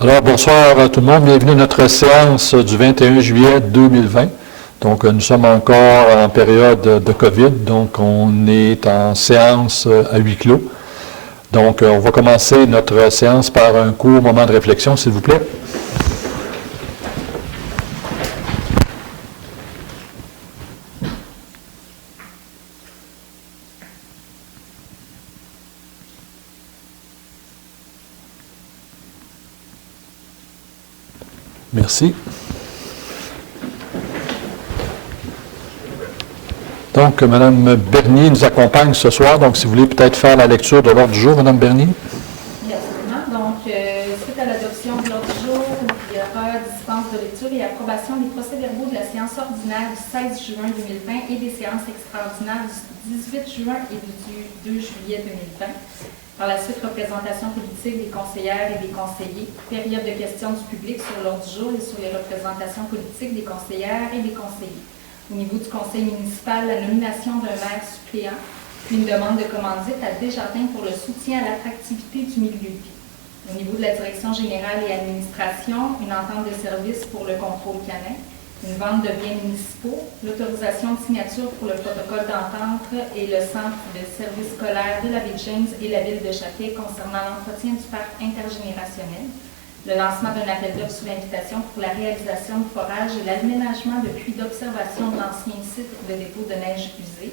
Alors, bonsoir à tout le monde. Bienvenue à notre séance du 21 juillet 2020. Donc, nous sommes encore en période de COVID, donc on est en séance à huis clos. Donc, on va commencer notre séance par un court moment de réflexion, s'il vous plaît. Merci. Donc, Mme Bernier nous accompagne ce soir. Donc, si vous voulez peut-être faire la lecture de l'ordre du jour, Mme Bernier. Oui, absolument. Donc, suite à l'adoption de l'ordre du jour, il y aura dispense de lecture et approbation des procès-verbaux de la séance ordinaire du 16 juin 2020 et des séances extraordinaires du 18 juin et du 2 juillet 2020. Par la suite, représentation politique des conseillères et des conseillers, période de questions du public sur l'ordre du jour et sur les représentations politiques des conseillères et des conseillers. Au niveau du conseil municipal, la nomination d'un maire suppléant, puis une demande de commandite à Desjardins pour le soutien à l'attractivité du milieu de vie. Au niveau de la direction générale et administration, une entente de service pour le contrôle canin, une vente de biens municipaux, l'autorisation de signature pour le protocole d'entente et le centre de services scolaires de la ville James et la ville de Chapet concernant l'entretien du parc intergénérationnel, le lancement d'un appel d'offres sur invitation pour la réalisation de forages et l'aménagement de puits d'observation de l'ancien site de dépôt de neige usée,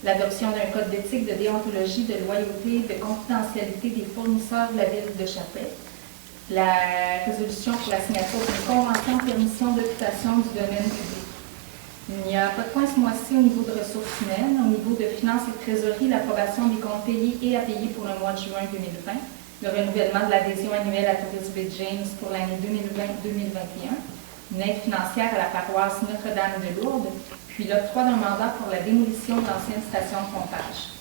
l'adoption d'un code d'éthique, de déontologie, de loyauté, de confidentialité des fournisseurs de la ville de Chapet, la résolution pour la signature d'une convention de permission d'occupation du domaine public. Il n'y a pas de point ce mois-ci au niveau de ressources humaines. Au niveau de finances et de trésorerie, l'approbation des comptes payés et à payer pour le mois de juin 2020, le renouvellement de l'adhésion annuelle à Tourisme Bay James pour l'année 2020-2021, une aide financière à la paroisse Notre-Dame de Lourdes, puis l'octroi d'un mandat pour la démolition de l'ancienne station de pompage.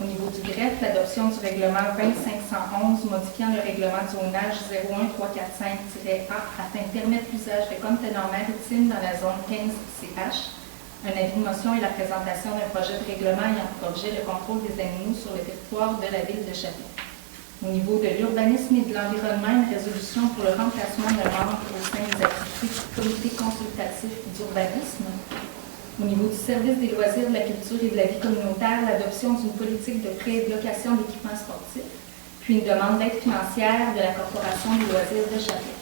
Au niveau du greffe, l'adoption du règlement 2511 modifiant le règlement de zonage 01345-A afin de permettre l'usage de conteneurs maritimes dans la zone 15CH. Un avis de motion et la présentation d'un projet de règlement ayant pour objet le contrôle des animaux sur le territoire de la ville de Chapet. Au niveau de l'urbanisme et de l'environnement, une résolution pour le remplacement d'un membre au sein des activités du comité consultatif d'urbanisme. Au niveau du service des loisirs, de la culture et de la vie communautaire, l'adoption d'une politique de prêt et de location d'équipements sportifs, puis une demande d'aide financière de la Corporation des loisirs de Chapet.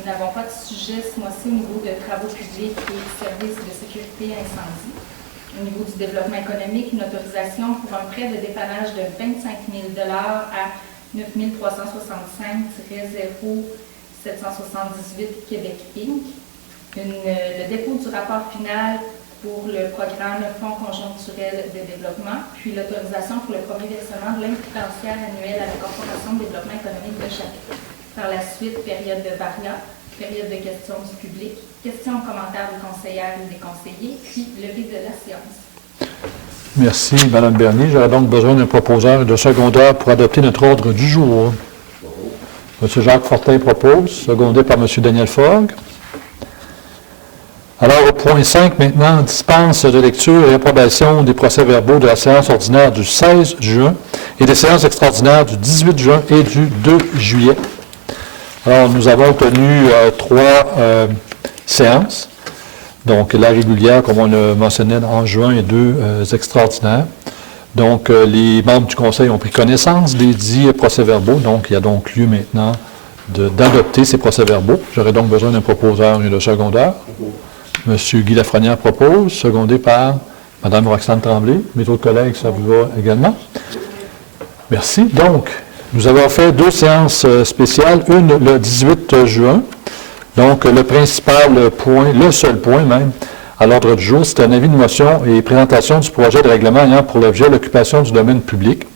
Nous n'avons pas de sujet ce mois-ci au niveau de travaux publics et services de sécurité incendie. Au niveau du développement économique, une autorisation pour un prêt de dépannage de 25 000 $ à 9 365-0778 Québec Inc. Le dépôt du rapport final pour le programme Fonds conjoncturel de développement, puis l'autorisation pour le premier versement de l'aide financière annuelle à la Corporation de développement économique de Chapet. Par la suite, période de variant, période de questions du public, questions et commentaires des conseillères et des conseillers, puis levée de la séance. Merci, Mme Bernier. J'aurais donc besoin d'un proposeur et de secondeur pour adopter notre ordre du jour. M. Jacques Fortin propose, secondé par M. Daniel Fogg. Alors, au point 5, maintenant, dispense de lecture et approbation des procès-verbaux de la séance ordinaire du 16 juin et des séances extraordinaires du 18 juin et du 2 juillet. Alors, nous avons tenu 3 séances. Donc, la régulière, comme on le mentionnait en juin, et 2 extraordinaires. Donc, les membres du Conseil ont pris connaissance des dits procès-verbaux. Donc, il y a donc lieu maintenant d'adopter ces procès-verbaux. J'aurais donc besoin d'un proposeur et d'un secondeur. M. Guy Lafrenière propose, secondé par Mme Roxane Tremblay. Mes autres collègues, ça vous va également. Merci. Donc, nous avons fait 2 séances spéciales, une le 18 juin. Donc, le principal point, le seul point même, à l'ordre du jour, c'est un avis de motion et présentation du projet de règlement ayant pour l'objet l'occupation du domaine public.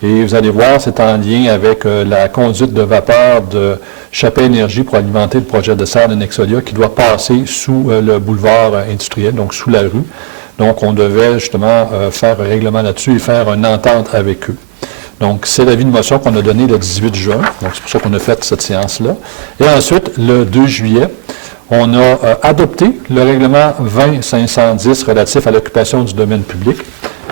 Et vous allez voir, c'est en lien avec la conduite de vapeur de Chapet Énergie pour alimenter le projet de serre de Nexolia qui doit passer sous le boulevard industriel, donc sous la rue. Donc, on devait justement faire un règlement là-dessus et faire une entente avec eux. Donc, c'est l'avis de motion qu'on a donné le 18 juin. Donc, c'est pour ça qu'on a fait cette séance-là. Et ensuite, le 2 juillet, on a adopté le règlement 20-510 relatif à l'occupation du domaine public.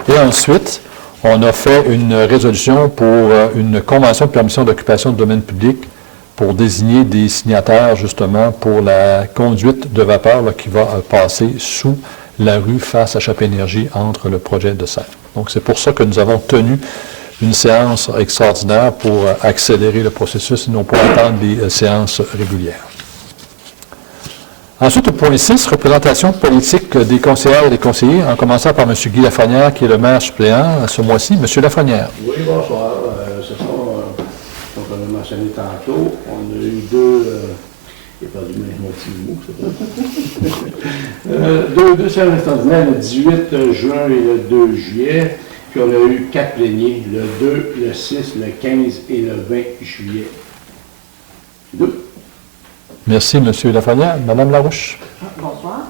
Et ensuite, on a fait une résolution pour une convention de permission d'occupation du domaine public pour désigner des signataires, justement, pour la conduite de vapeur là, qui va passer sous la rue face à Chap Énergie entre le projet de serre. Donc, c'est pour ça que nous avons tenu une séance extraordinaire pour accélérer le processus et non pas attendre des séances régulières. Ensuite, au point 6, représentation politique des conseillères et des conseillers, en commençant par M. Guy Lafrenière, qui est le maire suppléant ce mois-ci. M. Lafrenière. Oui, bonsoir. Ce sont, comme on a mentionné tantôt, on a eu deux, j'ai perdu mon petit mot, deux séances extraordinaires, le 18 juin et le 2 juillet, puis on a eu 4 pléniers, le 2, le 6, le 15 et le 20 juillet. 2. Merci, M. Lafrenière. Mme Larouche. Bonsoir.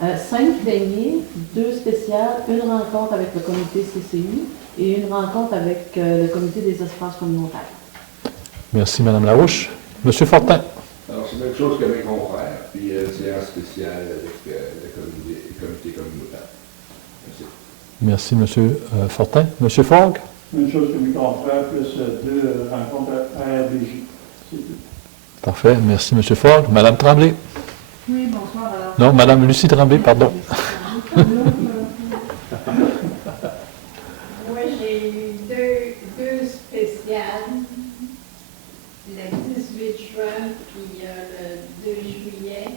5 pléniers, 2 spéciales, une rencontre avec le comité CCI et une rencontre avec le comité des espaces communautaires. Merci, Mme Larouche. M. Fortin. Alors, c'est la même chose que mes confrères, puis une séance spéciale avec le comité communautaire. Merci. Merci, M. Fortin. M. Fogg. Même chose que mes confrères, plus 2 rencontres à RBJ. C'est tout. Parfait. Merci, M. Fogg. Mme Tremblay. Oui, bonsoir. Alors, Non, Mme Lucie Tremblay, pardon. moi, j'ai eu deux spéciales, le 18 juin puis le 2 juillet.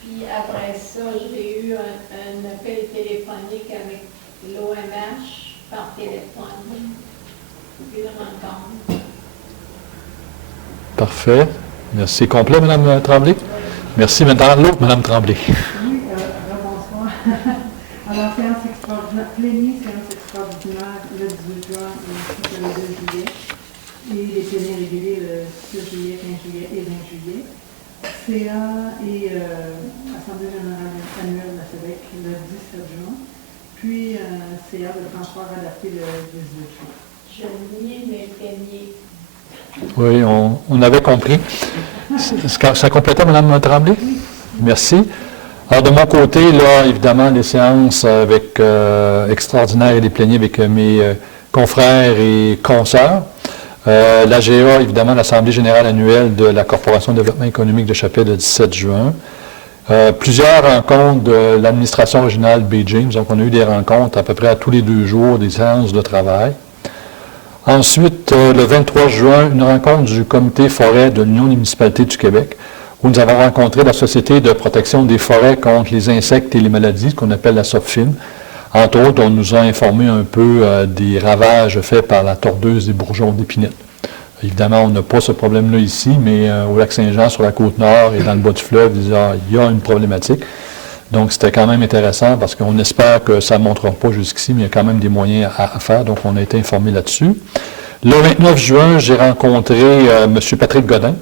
Puis après ça, j'ai eu un appel téléphonique avec l'OMH par téléphone, puis une rencontre. Parfait. Merci. C'est complet, Mme Tremblay? Merci. Maintenant, l'autre, Mme Tremblay. oui, bonsoir. Alors, séance extraordinaire, plénier, séance extraordinaire le 18 juin et le 2 juillet. Et les pléniers réguliers le 6 juillet, 15 juillet et 20 juillet. CA et Assemblée générale annuelle de la SEDEC le 17 juin. Puis CA de transport adapté le 18 juin. Je nie mes pléniers. Oui, on avait compris. Ça complétait, Mme Tremblay? Merci. Alors, de mon côté, là, évidemment, les séances avec extraordinaires et les pléniers avec mes confrères et consoeurs. L'AGA, évidemment, l'Assemblée générale annuelle de la Corporation de développement économique de Chapelle le 17 juin. Plusieurs rencontres de l'administration régionale Bay James. Donc, on a eu des rencontres à peu près à tous les 2 jours, des séances de travail. Ensuite, le 23 juin, une rencontre du comité forêt de l'Union des municipalités du Québec, où nous avons rencontré la Société de protection des forêts contre les insectes et les maladies, qu'on appelle la SOPFIN. Entre autres, on nous a informé un peu des ravages faits par la tordeuse des bourgeons d'épinette. Évidemment, on n'a pas ce problème-là ici, mais au Lac-Saint-Jean, sur la Côte-Nord et dans le bas du fleuve, il y a une problématique. Donc, c'était quand même intéressant parce qu'on espère que ça ne montera pas jusqu'ici, mais il y a quand même des moyens à faire. Donc, on a été informés là-dessus. Le 29 juin, j'ai rencontré M. Patrick Godin,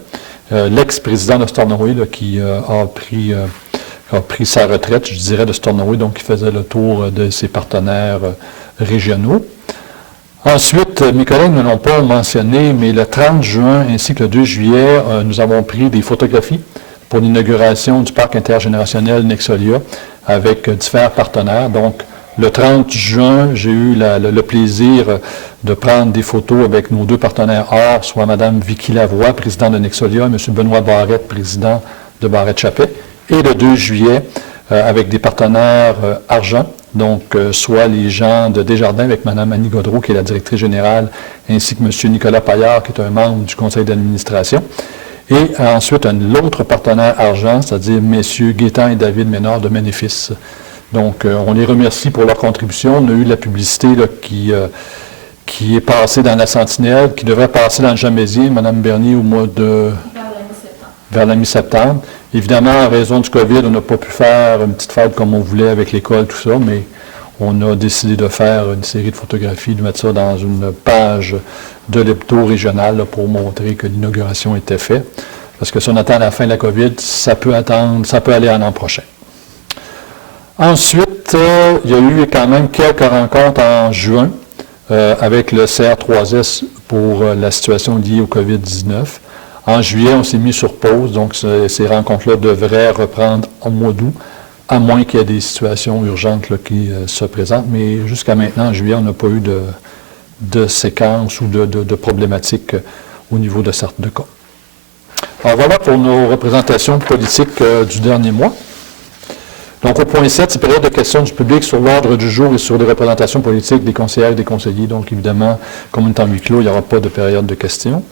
l'ex-président de Stornoway, qui a pris sa retraite, je dirais, de Stornoway, donc qui faisait le tour de ses partenaires régionaux. Ensuite, mes collègues ne l'ont pas mentionné, mais le 30 juin ainsi que le 2 juillet, nous avons pris des photographies pour l'inauguration du parc intergénérationnel Nexolia avec différents partenaires. Donc, le 30 juin, j'ai eu le plaisir de prendre des photos avec nos 2 partenaires or, soit Mme Vicky Lavoie, présidente de Nexolia, et M. Benoît Barrette, président de Barrette-Chappet. Et le 2 juillet, avec des partenaires argent, donc soit les gens de Desjardins avec Mme Annie Godreau, qui est la directrice générale, ainsi que M. Nicolas Paillard, qui est un membre du conseil d'administration. Et ensuite, l'autre partenaire argent, c'est-à-dire M. Gaétan et David Ménard de Ménéfice. Donc, on les remercie pour leur contribution. On a eu de la publicité là, qui est passée dans la Sentinelle, qui devrait passer dans le Jamésien, Mme Bernier, au mois de... Vers la mi-septembre. Évidemment, en raison du COVID, on n'a pas pu faire une petite fête comme on voulait avec l'école, tout ça, mais on a décidé de faire une série de photographies, de mettre ça dans une page de l'hebdo régional là, pour montrer que l'inauguration était faite. Parce que si on attend la fin de la COVID, ça peut aller en l'an prochain. Ensuite, il y a eu quand même quelques rencontres en juin avec le CR3S pour la situation liée au COVID-19. En juillet, on s'est mis sur pause, donc ces rencontres-là devraient reprendre au mois d'août, à moins qu'il y ait des situations urgentes là, qui se présentent. Mais jusqu'à maintenant, en juillet, on n'a pas eu de séquence ou de problématiques au niveau de certains cas. Alors voilà pour nos représentations politiques du dernier mois. Donc au point 7, c'est période de questions du public sur l'ordre du jour et sur les représentations politiques des conseillères et des conseillers. Donc évidemment, comme on est en huis clos, il n'y aura pas de période de questions.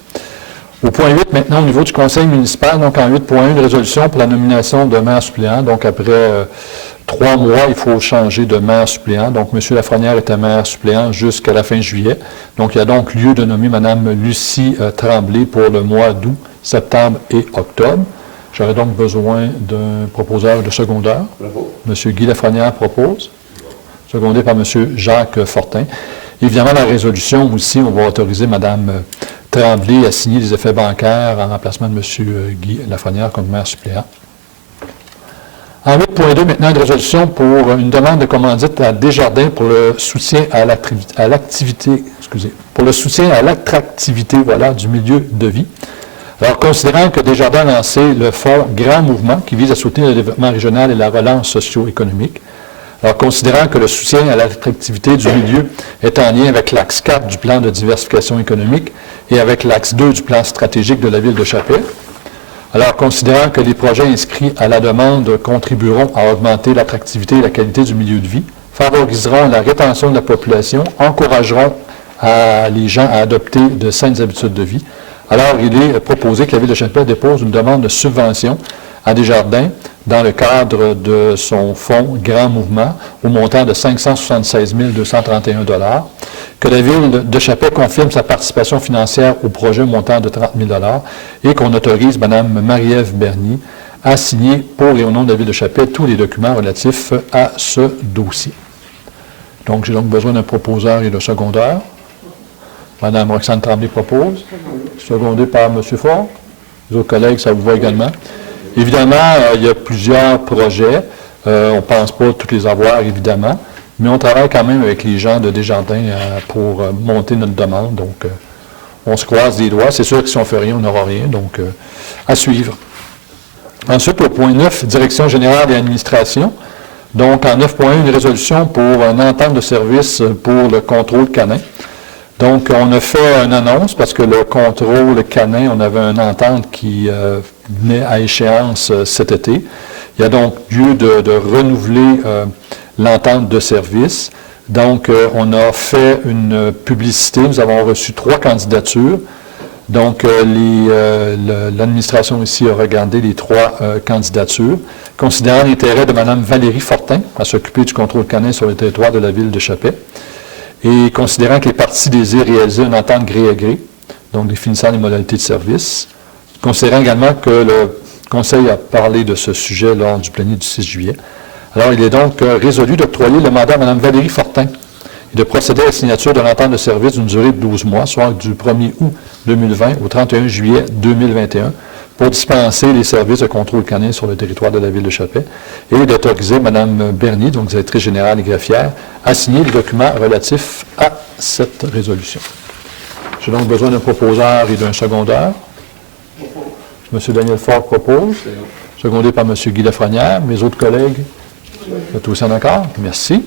Au point 8, maintenant, au niveau du conseil municipal, donc en 8.1, une résolution pour la nomination de maire suppléant. Donc après 3 mois, il faut changer de maire suppléant. Donc M. Lafrenière était maire suppléant jusqu'à la fin juillet. Donc il y a donc lieu de nommer Mme Lucie Tremblay pour le mois d'août, septembre et octobre. J'aurais donc besoin d'un proposeur de secondaire. Bravo. M. Guy Lafrenière propose, secondé par M. Jacques Fortin. Évidemment, la résolution aussi, on va autoriser Mme Tremblay à signer des effets bancaires en remplacement de M. Guy Lafrenière comme maire suppléant. En 8.2, maintenant, une résolution pour une demande de commandite à Desjardins pour le soutien à l'attractivité voilà, du milieu de vie. Alors, considérant que Desjardins a lancé le Fonds Grand Mouvement qui vise à soutenir le développement régional et la relance socio-économique, alors considérant que le soutien à l'attractivité du milieu est en lien avec l'axe 4 du plan de diversification économique et avec l'axe 2 du plan stratégique de la ville de Chapelle, alors considérant que les projets inscrits à la demande contribueront à augmenter l'attractivité et la qualité du milieu de vie, favoriseront la rétention de la population, encourageront les gens à adopter de saines habitudes de vie, alors il est proposé que la ville de Chapelle dépose une demande de subvention à Desjardins dans le cadre de son fonds Grand Mouvement au montant de 576 231 $, que la ville de Chapelle confirme sa participation financière au projet au montant de 30 000 $ et qu'on autorise Mme Marie-Ève Bernier à signer pour et au nom de la ville de Chapelle tous les documents relatifs à ce dossier. Donc, j'ai donc besoin d'un proposeur et de secondaire. Mme Roxane Tremblay propose, secondé par M. Fort. Les autres collègues, ça vous va également. Évidemment, il y a plusieurs projets. On ne pense pas tous les avoir, évidemment, mais on travaille quand même avec les gens de Desjardins pour monter notre demande. Donc, on se croise les doigts. C'est sûr que si on ne fait rien, on n'aura rien. Donc, à suivre. Ensuite, au point 9, Direction générale et administration. Donc, en 9.1, une résolution pour une entente de service pour le contrôle canin. Donc, on a fait une annonce parce que le contrôle canin, on avait une entente qui venait à échéance cet été. Il y a donc lieu de renouveler l'entente de service. Donc, on a fait une publicité. Nous avons reçu 3 candidatures. Donc, l'administration ici a regardé les 3 candidatures, considérant l'intérêt de Mme Valérie Fortin à s'occuper du contrôle canin sur le territoire de la ville de Chapelle. Et considérant que les parties désirent réaliser une entente gré à gré, donc définissant les modalités de service, considérant également que le Conseil a parlé de ce sujet lors du plénier du 6 juillet. Alors, il est donc résolu d'octroyer le mandat à Mme Valérie Fortin et de procéder à la signature de l'entente de service d'une durée de 12 mois, soit du 1er août 2020 au 31 juillet 2021, pour dispenser les services de contrôle canin sur le territoire de la ville de Chapelle et d'autoriser Mme Bernier, donc directrice générale et greffière, à signer les documents relatifs à cette résolution. J'ai donc besoin d'un proposeur et d'un secondaire. M. Daniel Fort propose, secondé par M. Guy Lafrenière. Mes autres collègues, vous êtes aussi en accord? Merci.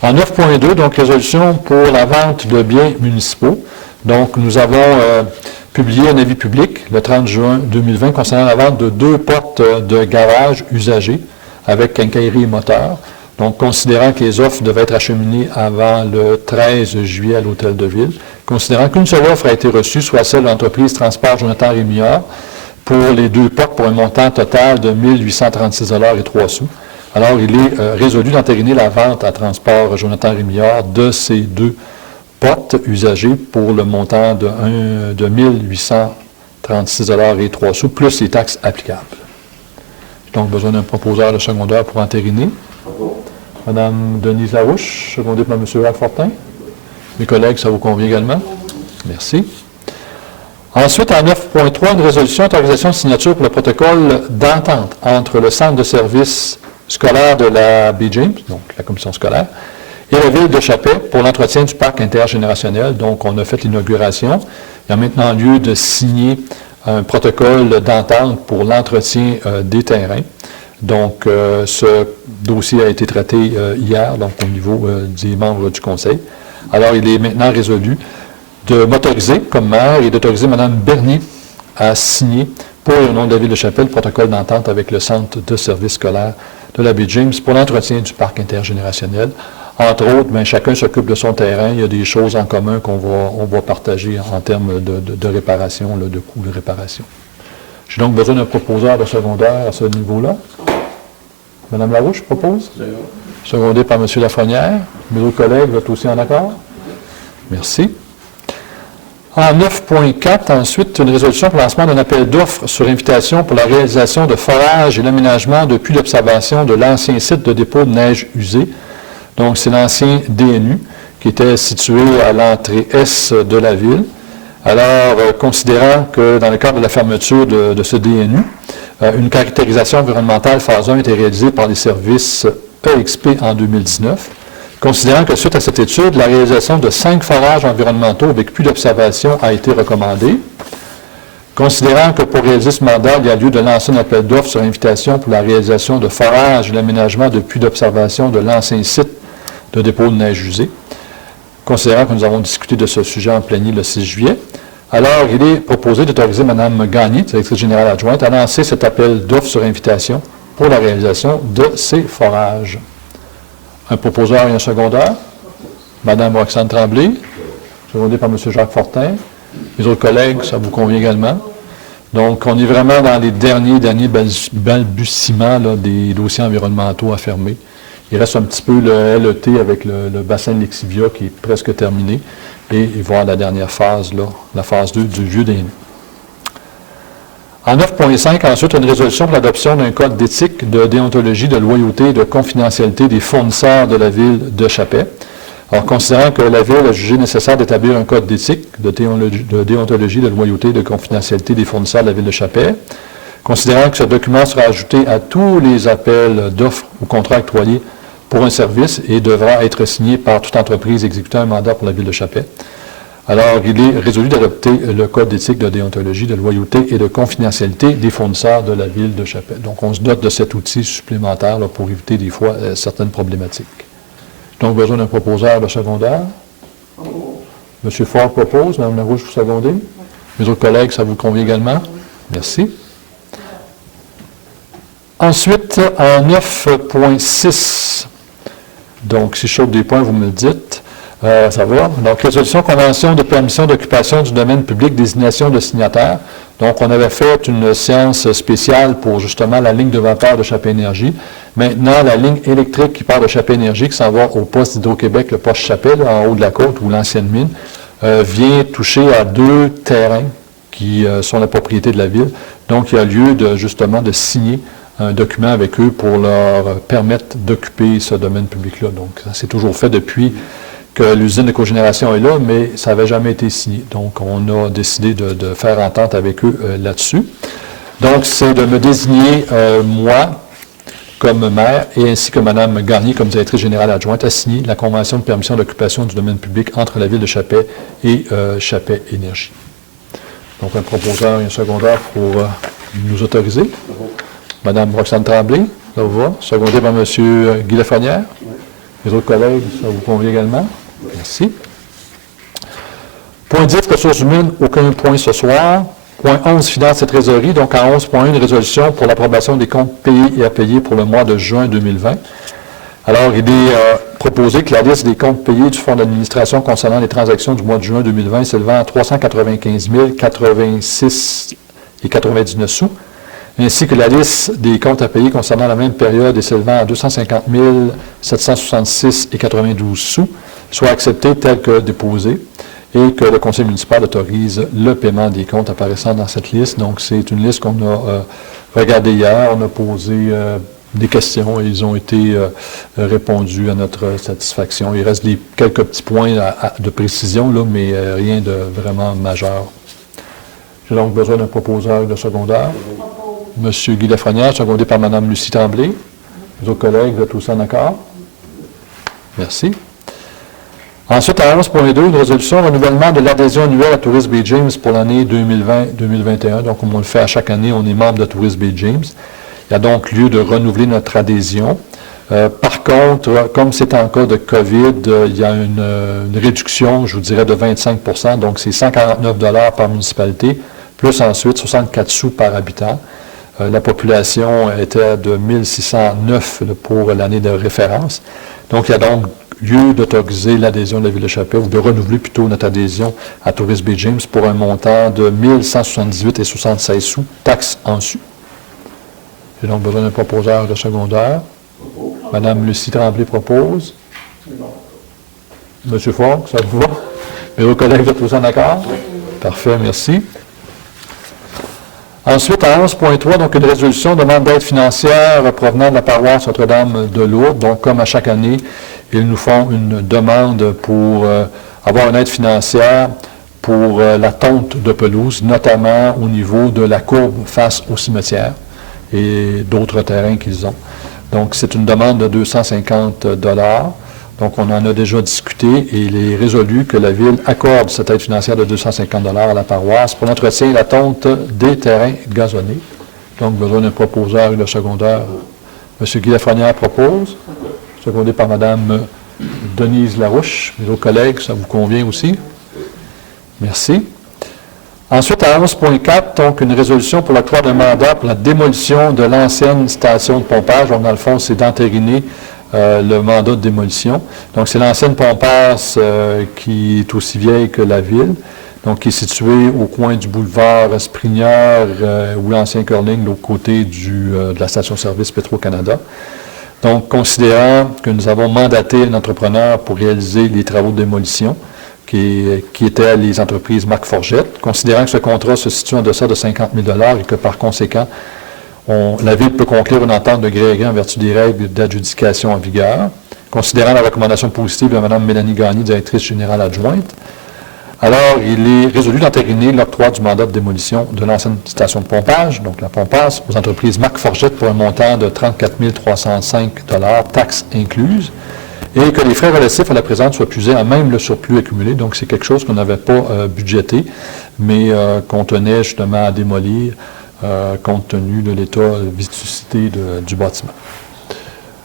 En 9.2, donc résolution pour la vente de biens municipaux. Donc, nous avons publié un avis public le 30 juin 2020 concernant la vente de 2 portes de garage usagées avec quincaillerie et moteur. Donc, considérant que les offres devaient être acheminées avant le 13 juillet à l'Hôtel de Ville, considérant qu'une seule offre a été reçue, soit celle de l'entreprise Transport Jonathan Rémillard, pour les 2 portes pour un montant total de 1 836 $ et 3 sous. Alors, il est résolu d'entériner la vente à Transport Jonathan Rémillard de ces 2 portes usagées pour le montant de 1 836 $ et 3 sous, plus les taxes applicables. J'ai donc besoin d'un proposeur de secondaire pour entériner. Mme Denise Larouche, secondée par M. Jacques Fortin. Mes collègues, ça vous convient également? Merci. Ensuite, en 9.3, une résolution d'autorisation de signature pour le protocole d'entente entre le centre de services scolaire de la B. James, donc la commission scolaire, et la ville de Chapelle pour l'entretien du parc intergénérationnel. Donc, on a fait l'inauguration. Il y a maintenant lieu de signer un protocole d'entente pour l'entretien des terrains. Donc, ce dossier a été traité hier, donc au niveau des membres du Conseil. Alors, il est maintenant résolu de m'autoriser comme maire et d'autoriser Mme Bernier à signer pour le nom de la Ville de Chapelle, le protocole d'entente avec le Centre de services scolaires de la baie James pour l'entretien du parc intergénérationnel. Entre autres, bien, chacun s'occupe de son terrain. Il y a des choses en commun on va partager en termes de réparation, là, de coûts de réparation. J'ai donc besoin d'un proposeur de secondaire à ce niveau-là. Madame Larouche propose. Secondé par M. Lafrenière. Mes autres collègues, vous êtes aussi en accord? Merci. En 9.4, ensuite, une résolution pour lancement d'un appel d'offres sur invitation pour la réalisation de forages et l'aménagement de puits d'observation de l'ancien site de dépôt de neige usée. Donc, c'est l'ancien DNU qui était situé à l'entrée est de la ville. Alors, considérant que dans le cadre de la fermeture de ce DNU, une caractérisation environnementale phase 1 a été réalisée par les services EXP en 2019. Considérant que suite à cette étude, la réalisation de 5 forages environnementaux avec puits d'observation a été recommandée. Considérant que pour réaliser ce mandat, il y a lieu de lancer un appel d'offres sur invitation pour la réalisation de forages et l'aménagement de puits d'observation de l'ancien site de dépôt de neige usée. Considérant que nous avons discuté de ce sujet en plénier le 6 juillet, alors il est proposé d'autoriser Mme Gagné, directrice générale adjointe, à lancer cet appel d'offres sur invitation pour la réalisation de ces forages. Un proposeur et un secondeur. Mme Roxane Tremblay, secondée par M. Jacques Fortin. Les autres collègues, ça vous convient également. Donc, on est vraiment dans les derniers balbutiements là, des dossiers environnementaux à fermer. Il reste un petit peu le LET avec le bassin de Lexivia qui est presque terminé. Et voir la dernière phase, là, la phase 2 du vieux DNU. En 9.5, ensuite, une résolution pour l'adoption d'un code d'éthique, de déontologie, de loyauté et de confidentialité des fournisseurs de la ville de Chapais. Alors, considérant que la ville a jugé nécessaire d'établir un code d'éthique, de déontologie, de loyauté et de confidentialité des fournisseurs de la ville de Chapais, considérant que ce document sera ajouté à tous les appels d'offres ou contrats octroyés pour un service et devra être signé par toute entreprise exécutant un mandat pour la ville de Chapais. Alors, il est résolu d'adopter le code d'éthique, de déontologie, de loyauté et de confidentialité des fournisseurs de la ville de Chapais. Donc, on se dote de cet outil supplémentaire là, pour éviter des fois certaines problématiques. Donc, besoin d'un proposeur de secondaire. M. Ford propose, Mme Larouche, vous secondez. Mes autres collègues, ça vous convient également? Merci. Ensuite, en 9.6, donc, si je saute des points, vous me le dites. Ça va. Donc, résolution, convention de permission d'occupation du domaine public, désignation de signataires. Donc, on avait fait une séance spéciale pour justement la ligne de vapeur de Chapais Énergie. Maintenant, la ligne électrique qui part de Chapais Énergie, qui s'en va au poste d'Hydro-Québec, le poste Chapais, là, en haut de la côte, ou l'ancienne mine, vient toucher à 2 terrains qui sont la propriété de la ville. Donc, il y a lieu justement de signer un document avec eux pour leur permettre d'occuper ce domaine public-là. Donc, ça s'est toujours fait depuis que l'usine de cogénération est là, mais ça n'avait jamais été signé. Donc, on a décidé de faire entente avec eux là-dessus. Donc, c'est de me désigner, moi, comme maire, et ainsi que Mme Gagné, comme directrice générale adjointe, à signer la convention de permission d'occupation du domaine public entre la ville de Chapais et Chapais Énergie. Donc, un proposeur et un secondaire pour nous autoriser. Mme Roxane Tremblay, ça vous va, secondé par M. Guy Lafrenière. Les autres collègues, ça vous convient également? Merci. Point 10, ressources humaines, aucun point ce soir. Point 11, finances et trésorerie. Donc, en 11.1, une résolution pour l'approbation des comptes payés et à payer pour le mois de juin 2020. Alors, il est proposé que la liste des comptes payés du Fonds d'administration concernant les transactions du mois de juin 2020 s'élevant à 395 086,99 sous, ainsi que la liste des comptes à payer concernant la même période et s'élevant à 250 766,92 sous, soit acceptée telle que déposée, et que le conseil municipal autorise le paiement des comptes apparaissant dans cette liste. Donc, c'est une liste qu'on a regardée hier, on a posé des questions et ils ont été répondus à notre satisfaction. Il reste quelques petits points de précision, là, mais rien de vraiment majeur. J'ai donc besoin d'un proposeur de secondaire. M. Guy Lafrenière, secondé par Mme Lucie Tremblay. Les autres collègues, vous êtes tous en accord? Merci. Ensuite, à 11.2, une résolution renouvellement de l'adhésion annuelle à Tourisme Baie James pour l'année 2020-2021. Donc, comme on le fait à chaque année, on est membre de Tourisme Baie James. Il y a donc lieu de renouveler notre adhésion. Par contre, comme c'est en cas de COVID, il y a une réduction, je vous dirais, de 25 %. Donc, c'est 149 $ par municipalité, plus ensuite 64 sous par habitant. La population était de 1609 pour l'année de référence. Donc, il y a donc lieu d'autoriser l'adhésion de la Ville de Chapelle, ou de renouveler plutôt notre adhésion à Tourisme Bay James pour un montant de 1178,76 sous, taxes en su. J'ai donc besoin d'un proposeur de secondaire. Madame Lucie Tremblay propose. Monsieur Fort, ça vous va? Mes autres collègues, vous êtes tous en accord? Parfait, merci. Ensuite, à 11.3, donc une résolution demande d'aide financière provenant de la paroisse Notre-Dame de Lourdes. Donc, comme à chaque année, ils nous font une demande pour avoir une aide financière pour la tonte de pelouse, notamment au niveau de la courbe face au cimetière et d'autres terrains qu'ils ont. Donc, c'est une demande de 250 $. Donc, on en a déjà discuté et il est résolu que la Ville accorde cette aide financière de 250 $ à la paroisse pour l'entretien et la tonte des terrains gazonnés. Donc, besoin d'un proposeur et de secondaire. M. Guy Lafrenière propose, secondé par Mme Denise Larouche. Mes autres collègues, ça vous convient aussi? Merci. Ensuite, à 11.4, donc une résolution pour l'octroi d'un mandat pour la démolition de l'ancienne station de pompage. Donc, dans le fond, c'est d'entériner le mandat de démolition. Donc, c'est l'ancienne pompasse qui est aussi vieille que la ville, donc qui est située au coin du boulevard Sprigneur ou l'ancien Curling, de l'autre côté de la station-service Petro-Canada. Donc, considérant que nous avons mandaté un entrepreneur pour réaliser les travaux de démolition, qui étaient les entreprises Marc Forgette, considérant que ce contrat se situe en deçà de 50 000 $ et que, par conséquent, la Ville peut conclure une entente de gré à gré en vertu des règles d'adjudication en vigueur, considérant la recommandation positive de Mme Mélanie Gagné, directrice générale adjointe. Alors, il est résolu d'entériner l'octroi du mandat de démolition de l'ancienne station de pompage, donc la pompasse, aux entreprises Marc Forgette pour un montant de 34 305 $, taxes incluses, et que les frais relatifs à la présente soient puisés à même le surplus accumulé. Donc, c'est quelque chose qu'on n'avait pas budgété, mais qu'on tenait justement à démolir compte tenu de l'état de vétusté du bâtiment.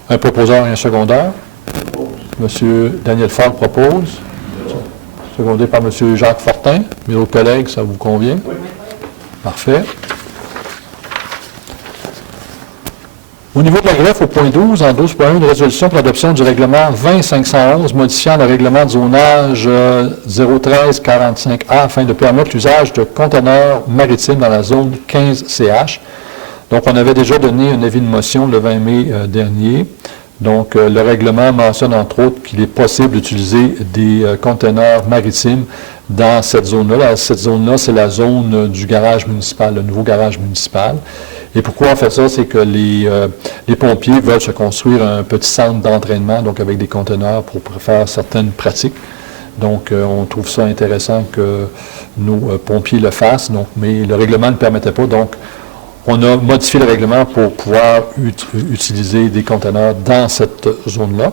Un proposeur et un secondaire. M. Daniel Fort propose. Secondé par M. Jacques Fortin. Mes autres collègues, ça vous convient? Oui. Parfait. Au niveau de la greffe, au point 12, en 12.1, une résolution pour l'adoption du règlement 20-511 modifiant le règlement de zonage 013-45A afin de permettre l'usage de conteneurs maritimes dans la zone 15CH. Donc, on avait déjà donné un avis de motion le 20 mai dernier. Donc, le règlement mentionne entre autres qu'il est possible d'utiliser des conteneurs maritimes dans cette zone-là. Cette zone-là, c'est la zone du garage municipal, le nouveau garage municipal. Et pourquoi on fait ça? C'est que les pompiers veulent se construire un petit centre d'entraînement, donc avec des conteneurs pour faire certaines pratiques. Donc, on trouve ça intéressant que nos pompiers le fassent, donc, mais le règlement ne le permettait pas. Donc, on a modifié le règlement pour pouvoir utiliser des conteneurs dans cette zone-là.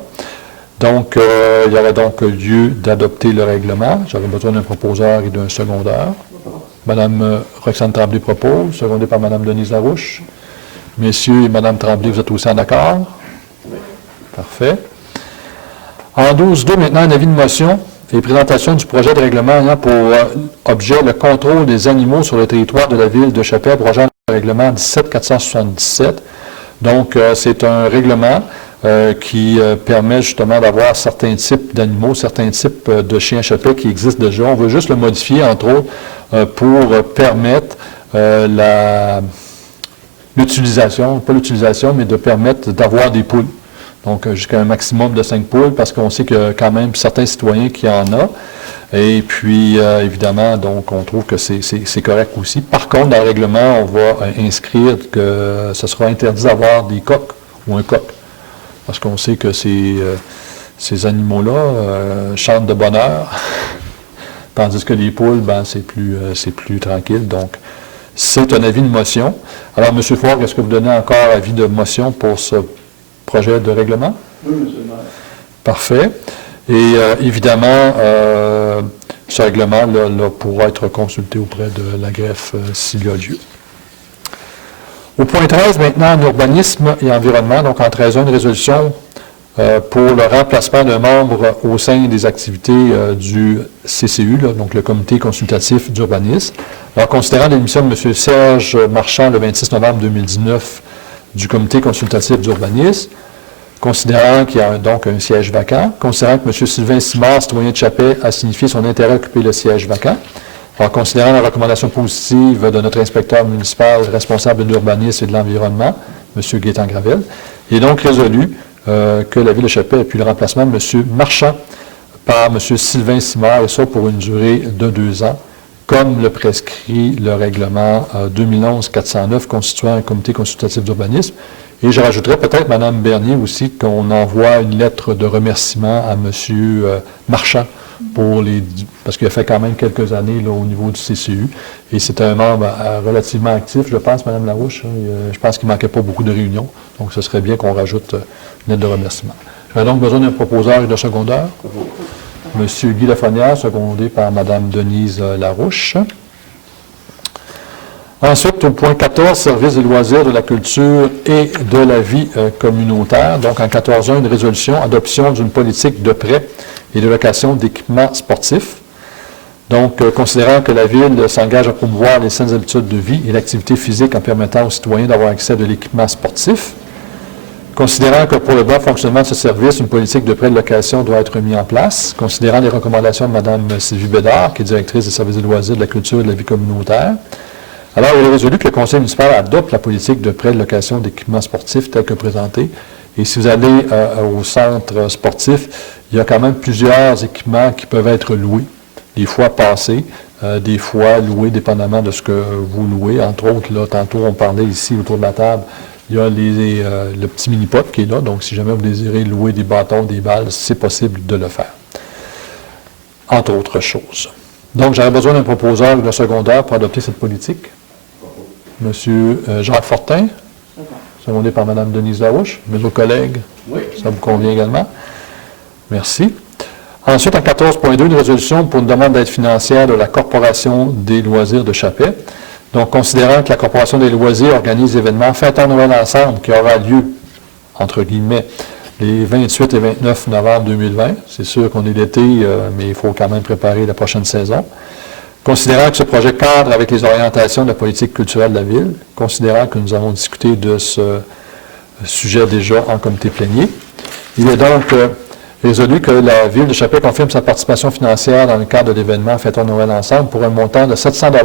Donc, il y aurait donc lieu d'adopter le règlement. J'aurais besoin d'un proposeur et d'un secondaire. Mme Roxane Tremblay propose, secondée par Mme Denise Larouche. Messieurs et Mme Tremblay, vous êtes aussi en accord? Oui. Parfait. En 12.2, maintenant, un avis de motion et présentation du projet de règlement ayant pour objet le contrôle des animaux sur le territoire de la Ville de Chapelle, projet de règlement 17-477. Donc, c'est un règlement qui permet justement d'avoir certains types d'animaux, certains types de chiens chapelle qui existent déjà. On veut juste le modifier, entre autres, pour permettre l'utilisation, pas l'utilisation, mais de permettre d'avoir des poules. Donc, jusqu'à un maximum de 5 poules, parce qu'on sait qu'il y a quand même certains citoyens qui en ont. Et puis, évidemment, donc, on trouve que c'est correct aussi. Par contre, dans le règlement, on va inscrire que ce sera interdit d'avoir des coqs ou un coq. Parce qu'on sait que ces animaux-là chantent de bonheur, tandis que les poules, ben, c'est plus tranquille. Donc, c'est un avis de motion. Alors, M. Fort, est-ce que vous donnez encore avis de motion pour ce projet de règlement? Oui, M. le maire. Parfait. Et évidemment, ce règlement-là pourra être consulté auprès de la greffe s'il y a lieu. Au point 13, maintenant, en urbanisme et environnement, donc en 13.1, une résolution pour le remplacement d'un membre au sein des activités du CCU, là, donc le Comité consultatif d'urbanisme. Alors, considérant l'émission de M. Serge Marchand le 26 novembre 2019 du Comité consultatif d'urbanisme, considérant qu'il y a donc un siège vacant, considérant que M. Sylvain Simard, citoyen de Chapais, a signifié son intérêt à occuper le siège vacant, alors, considérant la recommandation positive de notre inspecteur municipal responsable de l'urbanisme et de l'environnement, M. Gaétan Gravel, il est donc résolu que la Ville de Chapais ait pu le remplacement de M. Marchand par M. Sylvain Simard, et ça pour une durée de 2 ans, comme le prescrit le règlement 2011-409 constituant un comité consultatif d'urbanisme. Et je rajouterais peut-être, Mme Bernier aussi, qu'on envoie une lettre de remerciement à M. Marchand parce qu'il a fait quand même quelques années là, au niveau du CCU. Et c'est un membre relativement actif, je pense, Mme Larouche. Je pense qu'il ne manquait pas beaucoup de réunions. Donc, ce serait bien qu'on rajoute une lettre de remerciement. J'aurais donc besoin d'un proposeur et de secondeur. M. Guy Lafrenière, secondé par Mme Denise Larouche. Ensuite, au point 14, service des loisirs, de la culture et de la vie communautaire. Donc, en 14.1, une résolution, adoption d'une politique de prêt et de location d'équipements sportifs. Donc, considérant que la Ville s'engage à promouvoir les saines habitudes de vie et l'activité physique en permettant aux citoyens d'avoir accès à de l'équipement sportif. Considérant que pour le bon fonctionnement de ce service, une politique de prêt de location doit être mise en place. Considérant les recommandations de Mme Sylvie Bédard, qui est directrice des services des loisirs, de la culture et de la vie communautaire. Alors, il est résolu que le Conseil municipal adopte la politique de prêt de location d'équipements sportifs telle que présentée. Et si vous allez au centre sportif, il y a quand même plusieurs équipements qui peuvent être loués, des fois passés, des fois loués dépendamment de ce que vous louez. Entre autres, là, tantôt on parlait ici autour de la table, il y a le petit mini-pot qui est là. Donc, si jamais vous désirez louer des bâtons, des balles, c'est possible de le faire. Entre autres choses. Donc, j'aurais besoin d'un proposeur ou d'un secondeur pour adopter cette politique. Monsieur Jacques Fortin, secondé par Mme Denise Larouche. Mes autres collègues, Oui. ça vous convient également? Merci. Ensuite, en 14.2, une résolution pour une demande d'aide financière de la Corporation des loisirs de Chapais. Donc, considérant que la Corporation des loisirs organise l'événement Fêtons Noël ensemble, qui aura lieu, entre guillemets, les 28 et 29 novembre 2020. C'est sûr qu'on est l'été, mais il faut quand même préparer la prochaine saison. Considérant que ce projet cadre avec les orientations de la politique culturelle de la Ville, considérant que nous avons discuté de ce sujet déjà en comité plénier, il est donc résolu que la Ville de Chapais confirme sa participation financière dans le cadre de l'événement Fêtons Noël ensemble pour un montant de 700 $,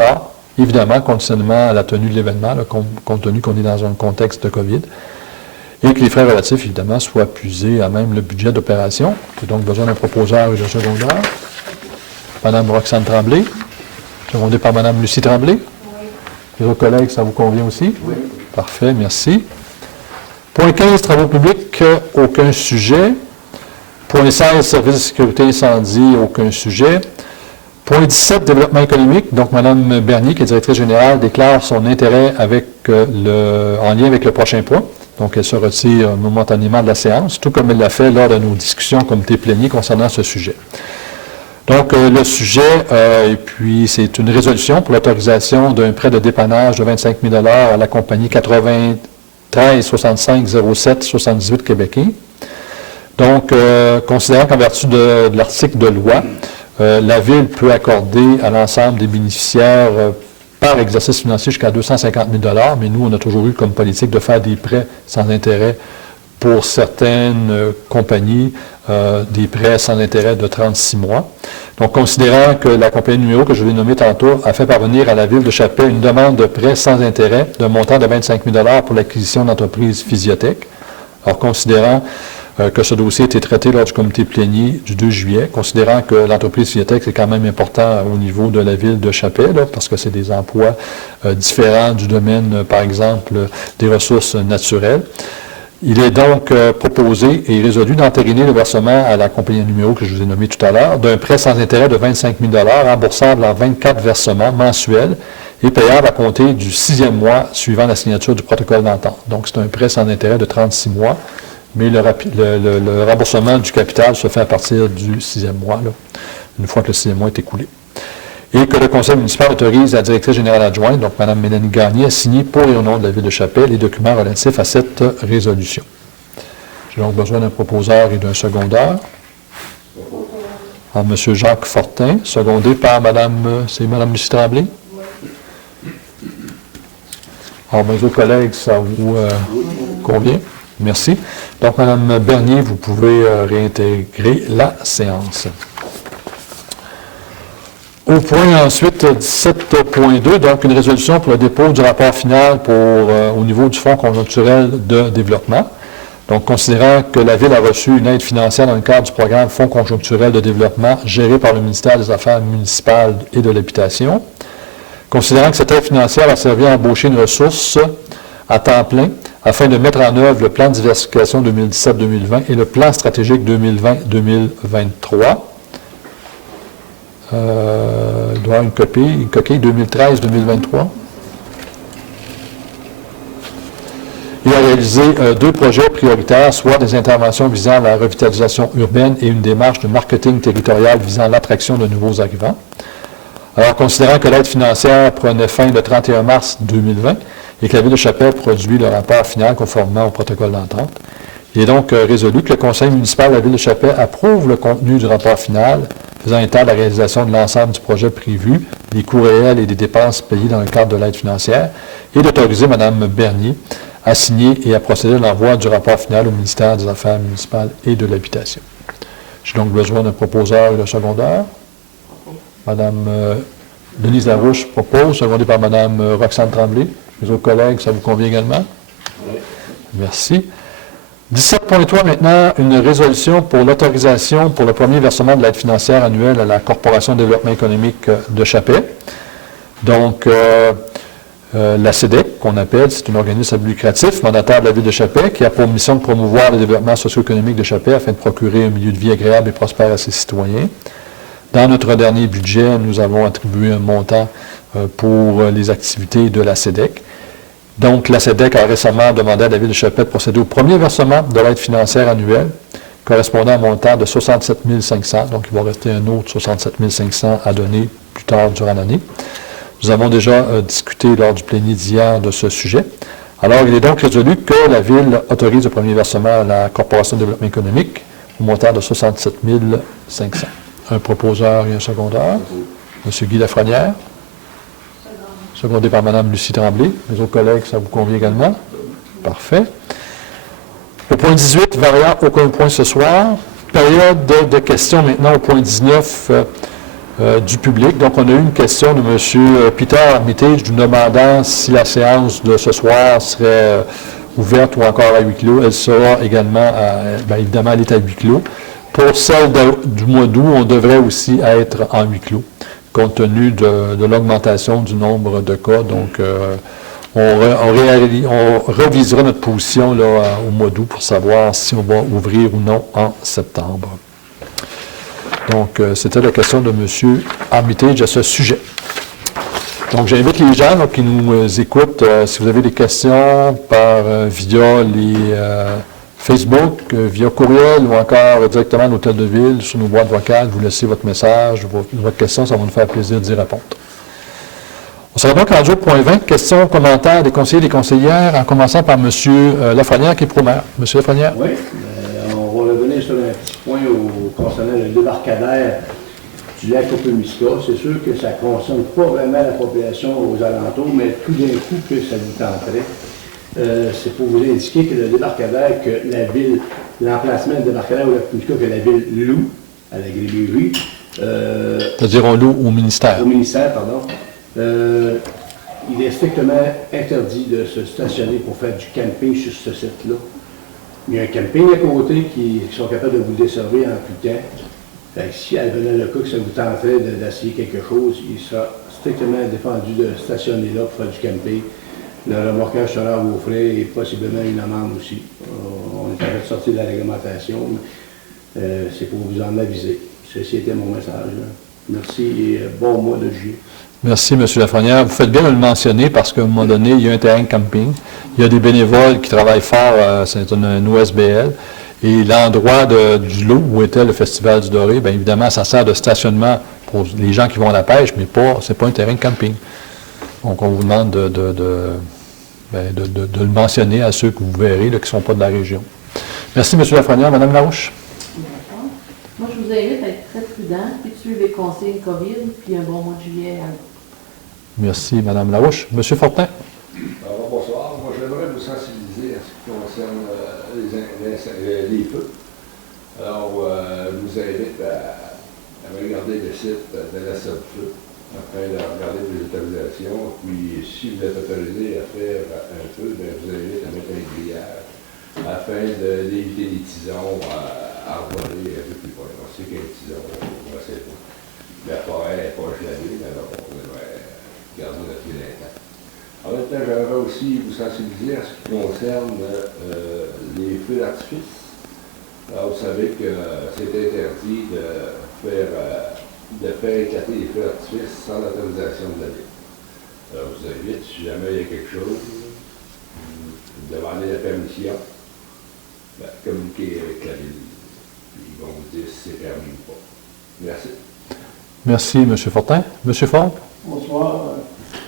évidemment, conditionnement à la tenue de l'événement, compte tenu qu'on est dans un contexte de COVID, et que les frais relatifs, évidemment, soient puisés à même le budget d'opération. J'ai donc besoin d'un proposeur et d'un secondeur. Mme Roxane Tremblay, secondée par Mme Lucie Tremblay. Oui. Les autres collègues, ça vous convient aussi? Oui. Parfait, merci. Point 15, travaux publics, aucun sujet. Point 16, services de sécurité incendie, aucun sujet. Point 17, développement économique. Donc, Mme Bernier, qui est directrice générale, déclare son intérêt en lien avec le prochain point. Donc, elle se retire momentanément de la séance, tout comme elle l'a fait lors de nos discussions en comité plénier concernant ce sujet. Donc, le sujet, et puis c'est une résolution pour l'autorisation d'un prêt de dépannage de 25 000 $ à la compagnie 93 65 07 78 Québécois. Donc, considérant qu'en vertu de l'article de loi, la Ville peut accorder à l'ensemble des bénéficiaires par exercice financier jusqu'à 250 000 $, mais nous, on a toujours eu comme politique de faire des prêts sans intérêt pour certaines compagnies, des prêts sans intérêt de 36 mois. Donc, considérant que la compagnie numéro que je vais nommer tantôt a fait parvenir à la Ville de Chapais une demande de prêt sans intérêt d'un montant de 25 000 $ pour l'acquisition d'entreprises Physiotech. Alors, considérant que ce dossier a été traité lors du comité plénier du 2 juillet, considérant que l'entreprise Physiotech, c'est quand même important au niveau de la Ville de Chapais, là, parce que c'est des emplois différents du domaine, par exemple, des ressources naturelles. Il est donc proposé et résolu d'entériner le versement à la compagnie numéro que je vous ai nommé tout à l'heure d'un prêt sans intérêt de 25 000 $, remboursable en 24 versements mensuels et payable à compter du 6e mois suivant la signature du protocole d'entente. Donc, c'est un prêt sans intérêt de 36 mois, mais le remboursement du capital se fait à partir du 6e mois, là, une fois que le 6e mois est écoulé. Et que le conseil municipal autorise la directrice générale adjointe, donc Mme Mélanie Gagné, à signer pour et au nom de la Ville de Chapais les documents relatifs à cette résolution. J'ai donc besoin d'un proposeur et d'un secondeur. Alors, M. Jacques Fortin, secondé par Mme, c'est Mme Lucie Tremblay? Alors, mes autres collègues, ça vous convient? Merci. Donc, Mme Bernier, vous pouvez réintégrer la séance. Au point ensuite 17.2, donc une résolution pour le dépôt du rapport final au niveau du Fonds conjoncturel de développement. Donc, considérant que la Ville a reçu une aide financière dans le cadre du programme Fonds conjoncturel de développement géré par le ministère des Affaires municipales et de l'Habitation, considérant que cette aide financière a servi à embaucher une ressource à temps plein afin de mettre en œuvre le plan de diversification 2017-2020 et le plan stratégique 2020-2023, il doit y avoir une coquille 2013-2023. Il a réalisé 2 projets prioritaires, soit des interventions visant la revitalisation urbaine et une démarche de marketing territorial visant l'attraction de nouveaux arrivants. Alors, considérant que l'aide financière prenait fin le 31 mars 2020 et que la Ville de Chapelle produit le rapport final conformément au protocole d'entente, il est donc résolu que le Conseil municipal de la Ville de Chapelle approuve le contenu du rapport final faisant état de la réalisation de l'ensemble du projet prévu, des coûts réels et des dépenses payées dans le cadre de l'aide financière, et d'autoriser Mme Bernier à signer et à procéder à l'envoi du rapport final au ministère des Affaires municipales et de l'Habitation. J'ai donc besoin d'un proposeur et d'un secondeur. Mme Denise Larouche propose, secondée par Mme Roxane Tremblay. Les autres collègues, ça vous convient également? Oui. Merci. 17.3 maintenant, une résolution pour l'autorisation pour le premier versement de l'aide financière annuelle à la Corporation de développement économique de Chapelle. Donc, la CEDEC, qu'on appelle, c'est un organisme à but lucratif, mandataire de la Ville de Chapelle, qui a pour mission de promouvoir le développement socio-économique de Chapelle afin de procurer un milieu de vie agréable et prospère à ses citoyens. Dans notre dernier budget, nous avons attribué un montant pour les activités de la CEDEC. Donc, la CEDEC a récemment demandé à la Ville de Chapelle de procéder au premier versement de l'aide financière annuelle, correspondant à un montant de 67 500. Donc, il va rester un autre 67 500 à donner plus tard durant l'année. Nous avons déjà discuté lors du plénier d'hier de ce sujet. Alors, il est donc résolu que la Ville autorise le premier versement à la Corporation de développement économique au montant de 67 500. Un proposeur et un secondeur. M. Guy Lafrenière. Secondé par Mme Lucie Tremblay. Les autres collègues, ça vous convient également? Parfait. Au point 18, variant aucun point ce soir. Période de questions maintenant au point 19 du public. Donc, on a eu une question de M. Peter Armitage nous demandant si la séance de ce soir serait ouverte ou encore à huis clos. Elle sera également, évidemment, elle est à huis clos. Pour celle du mois d'août, on devrait aussi être en huis clos, compte tenu de l'augmentation du nombre de cas. Donc, on révisera notre position là, au mois d'août pour savoir si on va ouvrir ou non en septembre. Donc, c'était la question de M. Armitage à ce sujet. Donc, j'invite les gens là, qui nous écoutent, si vous avez des questions via les Facebook, via courriel ou encore directement à l'Hôtel de Ville, sur nos boîtes vocales, vous laissez votre message, votre question, ça va nous faire plaisir d'y répondre. On sera donc rendu au point 20, questions, commentaires des conseillers et des conseillères, en commençant par M. Lafrenière qui est pro-maire. M. Lafrenière. Oui, on va revenir sur un petit point concernant le débarcadère du lac Copemisca. C'est sûr que ça ne concerne pas vraiment la population aux alentours, mais tout d'un coup que ça vous tenterait. C'est pour vous indiquer que le débarcadère que la ville, l'emplacement du débarcadère au lac Copemisca que la ville loue à la Grébérie. C'est-à-dire on loue au ministère. Au ministère, pardon. Il est strictement interdit de se stationner pour faire du camping sur ce site-là. Il y a un camping à côté qui sont capables de vous desservir en tout temps. Fait que si elle venait le cas que ça vous tenterait d'essayer quelque chose, il sera strictement défendu de stationner là pour faire du camping. Le remorquage sera à vos frais et possiblement une amende aussi. On est en train de sortir de la réglementation, mais c'est pour vous en aviser. Ceci était mon message. Merci et bon mois de juillet. Merci, M. Lafrenière. Vous faites bien de le mentionner parce qu'à un moment donné, il y a un terrain de camping. Il y a des bénévoles qui travaillent fort, c'est un OSBL. Et l'endroit du lot où était le Festival du Doré, bien évidemment, ça sert de stationnement pour les gens qui vont à la pêche, mais ce n'est pas un terrain de camping. Donc, on vous demande de le mentionner à ceux que vous verrez là, qui ne sont pas de la région. Merci, M. Lafrenière. Mme Larouche. D'accord. Moi, je vous invite à être très prudent, puis de suivre les consignes COVID, puis un bon mois de juillet à vous. Merci, Mme Larouche. M. Fortin. Alors, bonsoir. Moi, j'aimerais vous sensibiliser à ce qui concerne les feux. Alors, je vous invite à regarder le site de la SODFEU afin de regarder les autorisations. Puis, si vous êtes autorisé à faire un feu, bien, je vous invite à mettre un grillage afin d'éviter les tisons à revoler un peu plus loin. On sait qu'un tison, la forêt n'est pas gelée, alors on devrait garder notre ville intacte. En même temps, j'aimerais aussi vous sensibiliser à ce qui concerne les feux d'artifice. Alors, vous savez que c'est interdit de faire éclater les feux d'artifice sans l'autorisation de la ville. Alors, je vous invite, si jamais il y a quelque chose, vous demandez la permission, communiquez avec la ville. Puis ils vont vous dire si c'est permis ou pas. Merci. Merci, M. Fortin. M. Ford. Bonsoir.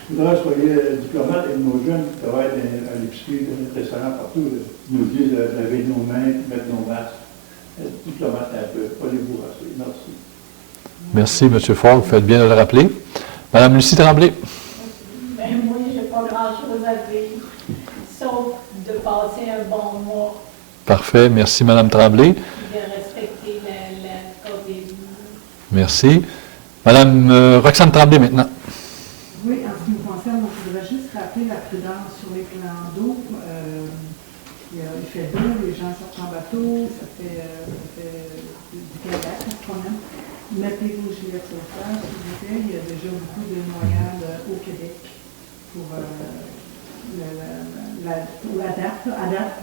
Je voudrais que vous soyez diplomate avec nos jeunes qui travaillent à l'épicerie, dans les restaurants, partout. Ils nous disent de laver nos mains, mettre nos masques. Être diplomate un peu, pas les bourrasser. Merci. Merci, M. Ford. Vous faites bien de le rappeler. Mme Lucie Tremblay. Ben, moi, je n'ai pas grand-chose à dire, sauf de passer un bon mois Parfait. Merci, Mme Tremblay. et de respecter la COVID. Merci. Mme Roxane Tremblay, maintenant. Oui, en ce qui me concerne, je voudrais juste rappeler la prudence sur les plans d'eau. Il fait beau, les gens sortent en bateau, ça fait du kayak, ça se promène. Mettez vos gilets de sauvetage, s'il vous plaît. Il y a déjà beaucoup de noyades au Québec pour la date. À date,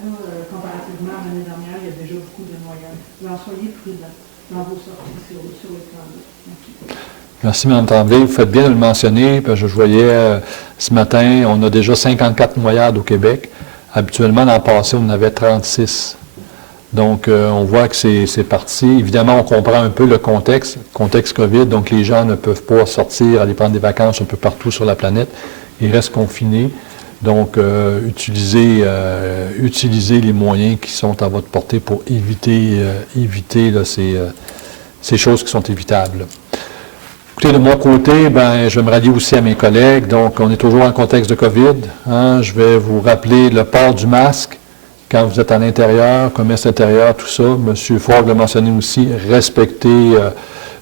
comparativement à l'année dernière, il y a déjà beaucoup de noyades. Alors, soyez prudents dans vos sorties sur les plans d'eau. Merci. Merci, Mme Tremblay. Vous faites bien de le mentionner. Parce que je voyais ce matin, on a déjà 54 noyades au Québec. Habituellement, l'an passé, on en avait 36. Donc, on voit que c'est parti. Évidemment, on comprend un peu le contexte COVID. Donc, les gens ne peuvent pas sortir, aller prendre des vacances un peu partout sur la planète. Ils restent confinés. Donc, utilisez les moyens qui sont à votre portée pour éviter là, ces choses qui sont évitables. Écoutez, de mon côté, je vais me rallier aussi à mes collègues. Donc, on est toujours en contexte de COVID. Hein. Je vais vous rappeler le port du masque quand vous êtes à l'intérieur, commerce intérieur, tout ça. M. Ford l'a mentionné aussi, respecter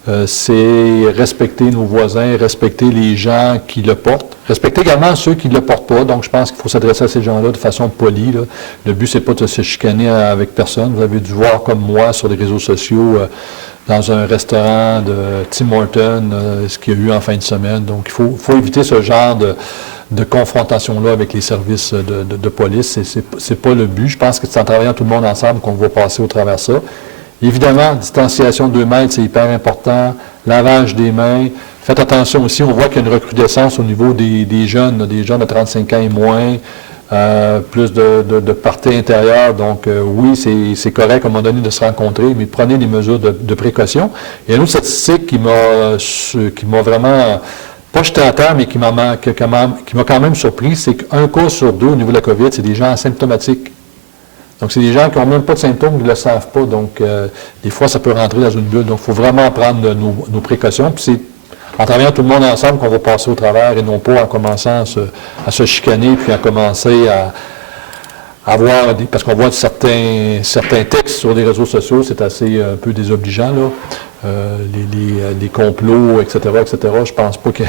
nos voisins, respecter les gens qui le portent. Respecter également ceux qui ne le portent pas. Donc, je pense qu'il faut s'adresser à ces gens-là de façon polie. Là. Le but, c'est pas de se chicaner avec personne. Vous avez dû voir, comme moi, sur les réseaux sociaux, dans un restaurant de Tim Hortons, ce qu'il y a eu en fin de semaine. Donc, il faut éviter ce genre de confrontation-là avec les services de police. C'est pas le but. Je pense que c'est en travaillant tout le monde ensemble qu'on va passer au travers de ça. Évidemment, distanciation de 2 mètres, c'est hyper important. Lavage des mains. Faites attention aussi, on voit qu'il y a une recrudescence au niveau des jeunes de 35 ans et moins. Plus de parties intérieures. Donc, oui, c'est correct à un moment donné de se rencontrer, mais prenez des mesures de précaution. Il y a une autre statistique qui m'a vraiment, pas jeté à terre, mais qui m'a quand même surpris, c'est qu'un cas sur 2 au niveau de la COVID, c'est des gens asymptomatiques. Donc, c'est des gens qui n'ont même pas de symptômes, qui ne le savent pas. Donc, des fois, ça peut rentrer dans une bulle. Donc, il faut vraiment prendre nos précautions. Puis, c'est en travaillant tout le monde ensemble qu'on va passer au travers et non pas en commençant à se chicaner puis à commencer à avoir parce qu'on voit certains textes sur les réseaux sociaux, c'est assez un peu désobligeant, là. Les complots, etc., etc. Je pense pas que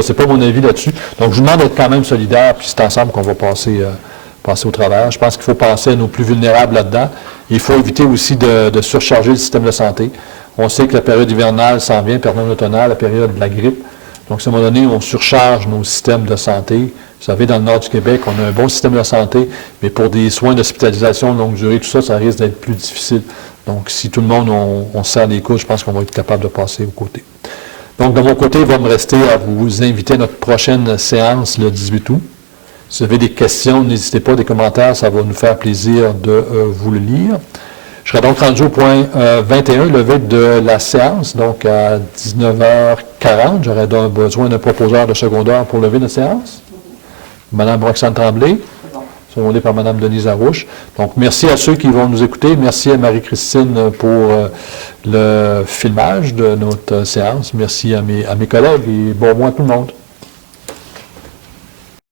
c'est pas mon avis là-dessus. Donc, je vous demande d'être quand même solidaire, puis c'est ensemble qu'on va passer au travers. Je pense qu'il faut penser à nos plus vulnérables là-dedans. Il faut éviter aussi de surcharger le système de santé. On sait que la période hivernale s'en vient, période automnale, la période de la grippe. Donc, à un moment donné, on surcharge nos systèmes de santé. Vous savez, dans le nord du Québec, on a un bon système de santé, mais pour des soins d'hospitalisation de longue durée, tout ça, ça risque d'être plus difficile. Donc, si tout le monde, on serre les coudes, je pense qu'on va être capable de passer aux côtés. Donc, de mon côté, il va me rester à vous inviter à notre prochaine séance le 18 août. Si vous avez des questions, n'hésitez pas, des commentaires, ça va nous faire plaisir de vous le lire. Je serai donc rendu au point 21, levé de la séance, donc à 19h40. J'aurais donc besoin d'un proposeur de secondaire pour lever notre séance. Madame Roxane Tremblay. survolé par Mme Denise Larouche. Donc, merci à ceux qui vont nous écouter. Merci à Marie-Christine pour le filmage de notre séance. Merci à mes collègues et bon mois à tout le monde.